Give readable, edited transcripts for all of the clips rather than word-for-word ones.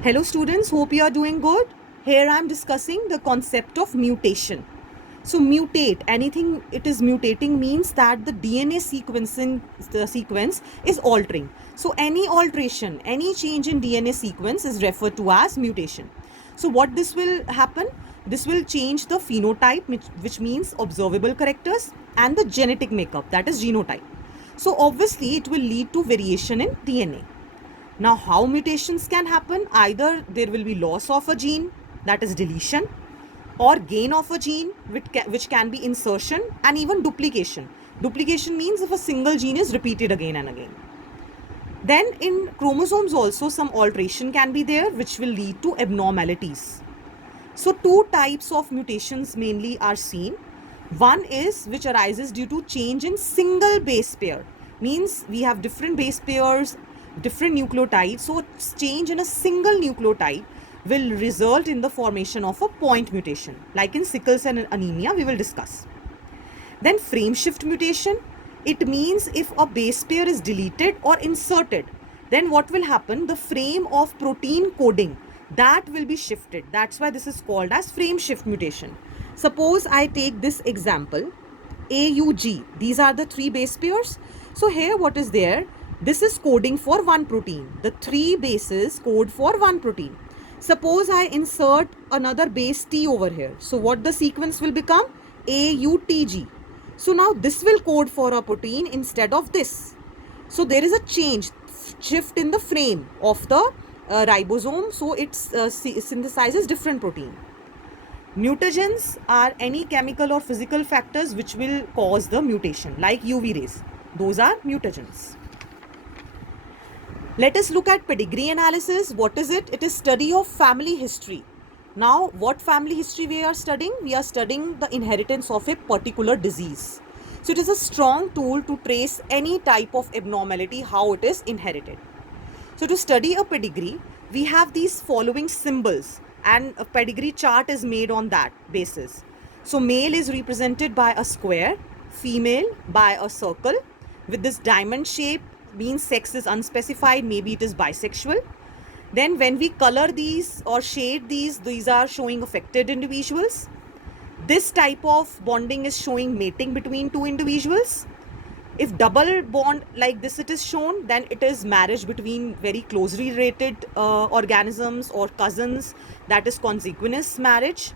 Hello students, hope you are doing good. Here I am discussing the concept of mutation. So mutate, anything it is mutating means that the DNA sequence is altering. So any alteration, any change in DNA sequence is referred to as mutation. So what this will happen? This will change the phenotype, which means observable characters, and the genetic makeup, that is genotype. So obviously it will lead to variation in DNA. Now, how mutations can happen? Either there will be loss of a gene, that is deletion, or gain of a gene, which can be insertion, and even duplication. Duplication means if a single gene is repeated again and again. Then in chromosomes also some alteration can be there, which will lead to abnormalities. So two types of mutations mainly are seen. One is which arises due to change in single base pair. Means we have different base pairs, different nucleotides. So change in a single nucleotide will result in the formation of a point mutation. Like in sickle cell anemia, we will discuss. Then frame shift mutation. It means if a base pair is deleted or inserted, then what will happen? The frame of protein coding, that will be shifted. That's why this is called as frame shift mutation. Suppose I take this example, AUG. These are the three base pairs. So here what is there? This is coding for one protein. The three bases code for one protein. Suppose I insert another base T over here. So what the sequence will become? AUTG. So now this will code for a protein instead of this. So there is a shift in the frame of the ribosome. So it synthesizes different protein. Mutagens are any chemical or physical factors which will cause the mutation, like UV rays. Those are mutagens. Let us look at pedigree analysis. What is it? It is study of family history. Now, what family history we are studying? We are studying the inheritance of a particular disease. So it is a strong tool to trace any type of abnormality, how it is inherited. So to study a pedigree, we have these following symbols, and a pedigree chart is made on that basis. So male is represented by a square, female by a circle. With this diamond shape means sex is unspecified, maybe it is bisexual. Then when we color these or shade these are showing affected individuals. This type of bonding is showing mating between two individuals. If double bond like this it is shown, then it is marriage between very closely related organisms or cousins, that is consanguineous marriage.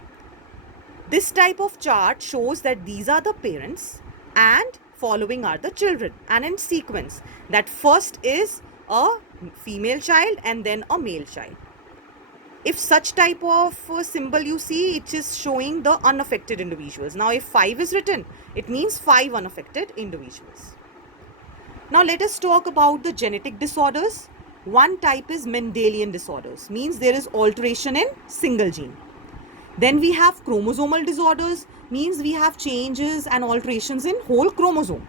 This type of chart shows that these are the parents and following are the children, and in sequence that first is a female child and then a male child. If such type of symbol you see, it is showing the unaffected individuals. Now if 5 is written, it means 5 unaffected individuals. Now let us talk about the genetic disorders. One type is Mendelian disorders, means there is alteration in single gene. Then we have chromosomal disorders, means we have changes and alterations in whole chromosome.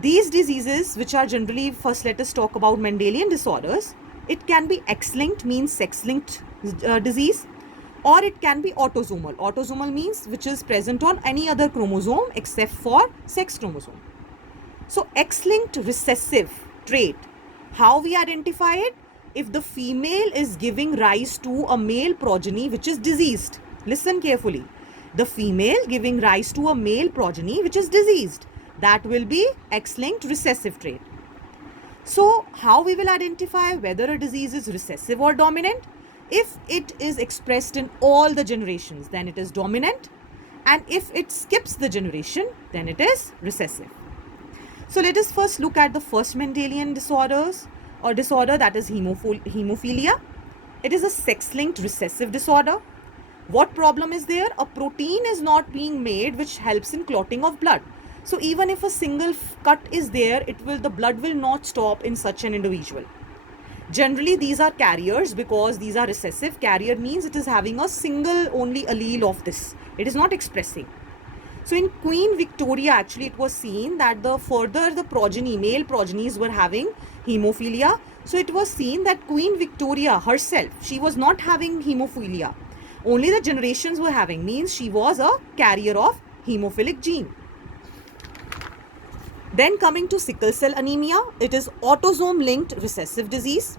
These diseases, which are generally, first let us talk about Mendelian disorders. It can be X-linked, means sex-linked disease, or it can be autosomal. Autosomal means which is present on any other chromosome except for sex chromosome. So X-linked recessive trait, how we identify it? If the female is giving rise to a male progeny which is diseased. Listen carefully. The female giving rise to a male progeny which is diseased, that will be X-linked recessive trait. So how we will identify whether a disease is recessive or dominant? If it is expressed in all the generations, then it is dominant, and if it skips the generation, then it is recessive. So let us first look at the first Mendelian disorders or disorder, that is hemophilia. It is a sex-linked recessive disorder. What problem is there? A protein is not being made which helps in clotting of blood. So even if a single cut is there, the blood will not stop in such an individual. Generally these are carriers because these are recessive. Carrier means it is having a single only allele of this. It is not expressing. So in Queen Victoria, actually it was seen that the further the progeny, male progenies were having hemophilia. So it was seen that Queen Victoria herself, she was not having hemophilia. Only the generations were having, means she was a carrier of hemophilic gene. Then coming to sickle cell anemia, it is autosome linked recessive disease.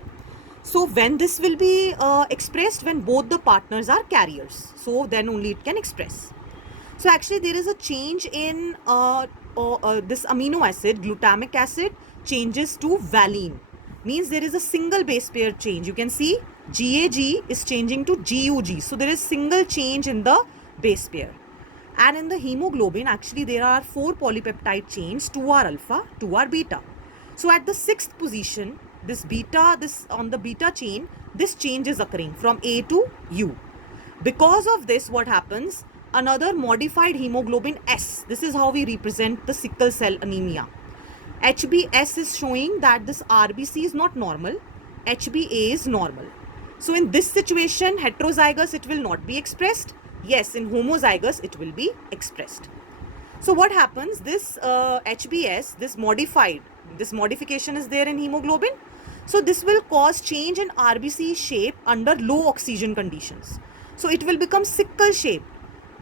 So when this will be expressed? When both the partners are carriers. So then only it can express. So actually there is a change in this amino acid, glutamic acid, changes to valine. Means there is a single base pair change. You can see GAG is changing to GUG. So there is single change in the base pair. And in the hemoglobin, actually there are 4 polypeptide chains. 2 are alpha, 2 are beta. So at the 6th position, this on the beta chain, this change is occurring from A to U. Because of this, what happens? Another modified hemoglobin S. This is how we represent the sickle cell anemia. HbS is showing that this RBC is not normal. HbA is normal. So in this situation, heterozygous, it will not be expressed. Yes, in homozygous, it will be expressed. So what happens? This HbS, this modification is there in hemoglobin. So this will cause change in RBC shape under low oxygen conditions. So it will become sickle shape.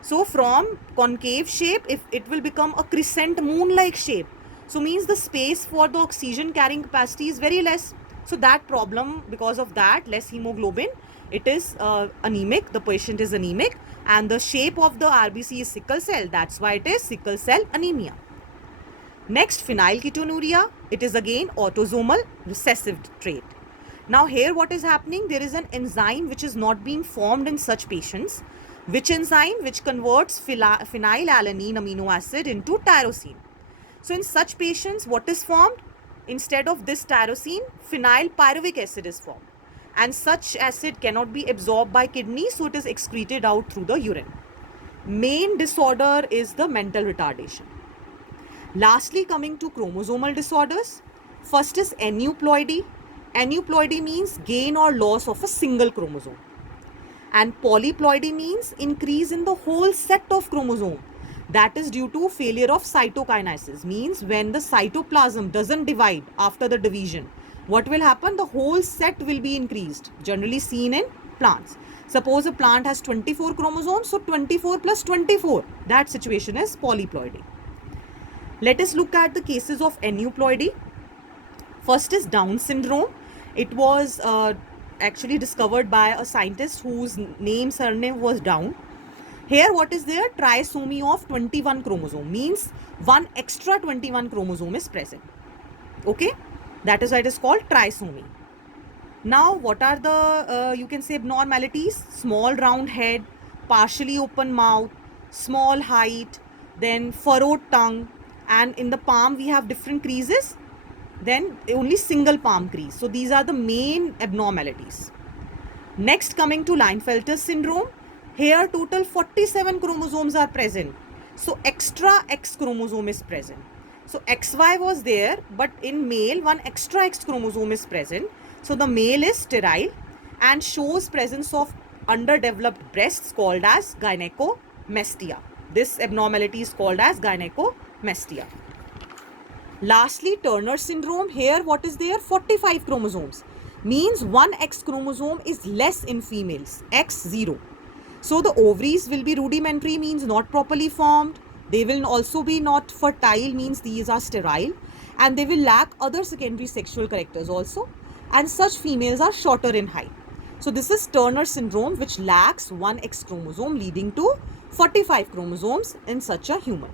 So from concave shape, if it will become a crescent moon-like shape. So means the space for the oxygen carrying capacity is very less. So that problem, because of that, less hemoglobin, it is anemic. The patient is anemic, and the shape of the RBC is sickle cell. That's why it is sickle cell anemia. Next, phenylketonuria. It is again autosomal recessive trait. Now here what is happening? There is an enzyme which is not being formed in such patients. Which enzyme? Which converts phenylalanine amino acid into tyrosine. So in such patients, what is formed? Instead of this tyrosine, phenylpyruvic acid is formed. And such acid cannot be absorbed by kidney, so it is excreted out through the urine. Main disorder is the mental retardation. Lastly, coming to chromosomal disorders, first is aneuploidy. Aneuploidy means gain or loss of a single chromosome. And polyploidy means increase in the whole set of chromosome. That is due to failure of cytokinesis. Means when the cytoplasm doesn't divide after the division, what will happen? The whole set will be increased, generally seen in plants. Suppose a plant has 24 chromosomes, so 24 plus 24. That situation is polyploidy. Let us look at the cases of aneuploidy. First is Down syndrome. It was actually discovered by a scientist whose surname was Down. Here what is there? Trisomy of 21 chromosome, means one extra 21 chromosome is present. Okay, that is why it is called trisomy. Now what are the you can say abnormalities? Small round head, partially open mouth, small height, then furrowed tongue, and in the palm we have different creases, then only single palm crease. So these are the main abnormalities. Next, coming to Klinefelter syndrome. Here total 47 chromosomes are present. So extra X chromosome is present. So XY was there, but in male one extra X chromosome is present. So the male is sterile and shows presence of underdeveloped breasts called as gynecomastia. This abnormality is called as gynecomastia. Lastly, Turner syndrome. Here what is there? 45 chromosomes. Means one X chromosome is less in females. X0. So the ovaries will be rudimentary, means not properly formed. They will also be not fertile, means these are sterile. And they will lack other secondary sexual characters also. And such females are shorter in height. So this is Turner syndrome, which lacks one X chromosome, leading to 45 chromosomes in such a human.